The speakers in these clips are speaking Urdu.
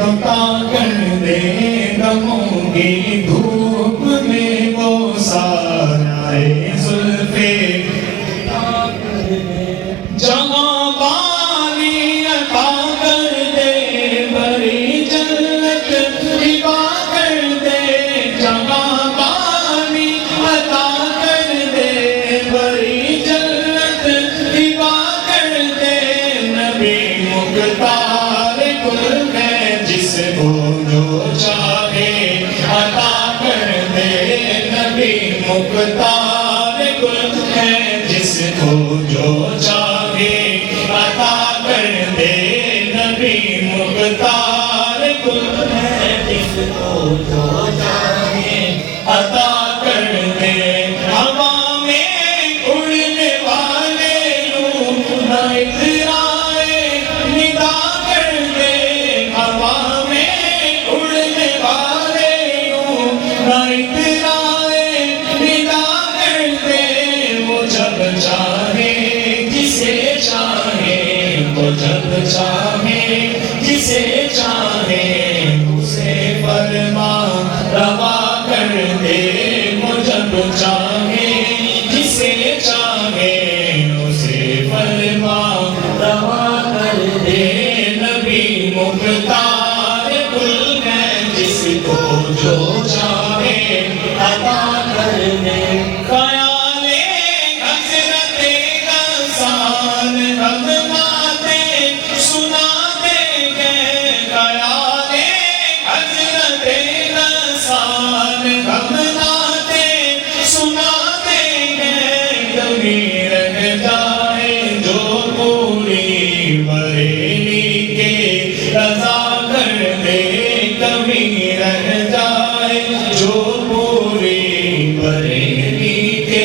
عطا کر دے غموں کی دھوپ میں وہ سایہ زلف جہاں پانی عطا کر دے بڑی جنت ہبا کر دے جہاں پانی عطا کر دے بڑی جنت ہبا کر دے نبی مختار کل ہے جس کو جو چاہے عطا کر دے نبی مختار کل ہے جس کو جو چاہے عطا کر دے نبی مختار کل ہے جس کو جو چاہے عطا کر دے ہوا میں اڑنے والے نور نہ اترائے ندا کر دے ہوا میں اڑنے والے نور نہ اترائے ندا کر دے وہ جب چاہے جسے چاہے وہ جب چاہے جسے چاہے اسے فرما روا کر دے وہ جب چاہے جسے چاہے اسے فرما روا کر دے نبی مختار کل ہے جس کو جو چاہے عطا کر دے خیال حضرت غسان نغماتے سناتے گئے خیال حضرت غسان نغماتے سناتے گئے کبھی رہ جائے جو پوری بریلی کے رضا کر دے کبھی رہ جائے جو پوری بریلی کے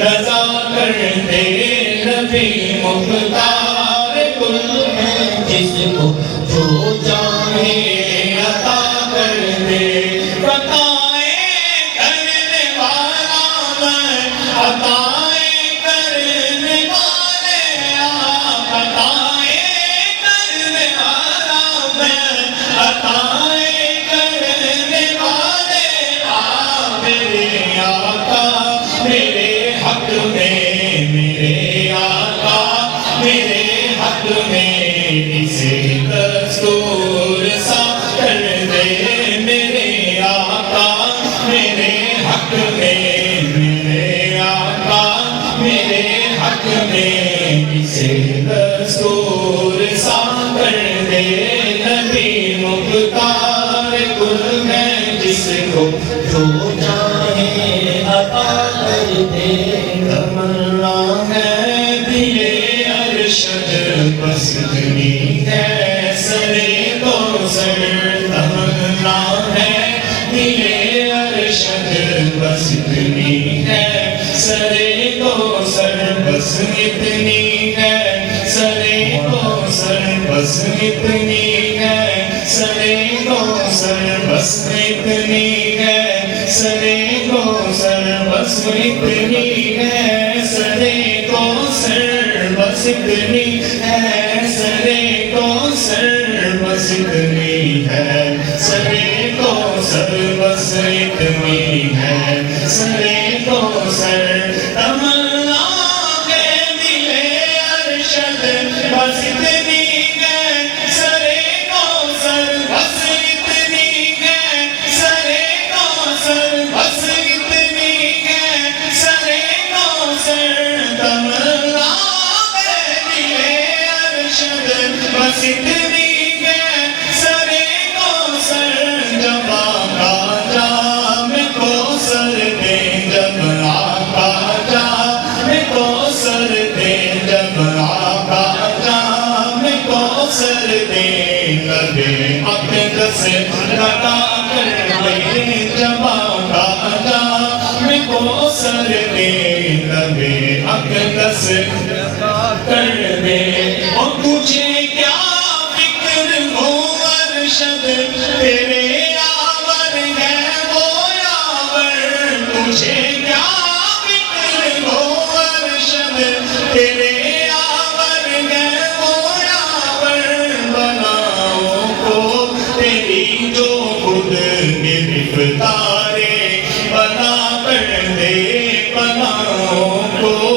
رضا کر دے نبی مختار کل ہے جس کو جو چاہے عطا کر دے عطائیں کرنے والا میں عطائیں کرنے والے آپ عطائیں کرنے والا میں عطائیں کرنے والے آپ میرے آقا میرے حق میں میرے آقا میرے حق میں اسے دستور سا کر دے میرے آقا میرے حق میں میرے آقا میرے حق میں اسے دستور سا کر دے نبی مختار کل ہے جس کو جو چاہے عطا کر دے تمنا ہے دل ارشد بس اتنی ہے سرے کو سر تمنا ہے دل ارشد بس اتنی ہے سرے کو سر بس اتنی ہے سرے کو سر بس اتنی ہے سرے کو سر بس اتنی ہے سرے کو سر بس اتنی ہے سرے کو سر بس اتنی ہے سرے کو سر بس اتنی ہے سرے کو سر بس اتنی ہے سرے کو سر تمنا ہے دل ارشد بس اتنی ہے سرے کو سر بس اتنی ہے سرے کو سر بس اتنی ہے سرے کو سر تمنا ہے دل ارشد بس اتنی ہے سرے کو سر جب آقا جام کو سر دے جب آقا جام کو سر دے جب آقا جام کو سر دے لبے اقدس عطا کر دے جب آقا جام کو سر دے لبے اقدس عطا کر دے اور تجھے کیا فکر ہو ارشد تیرے آور ہے وہ آور تجھے کیا فکر ہو ارشد تیرے آور ہے وہ آور بناؤ کو ستاروں کو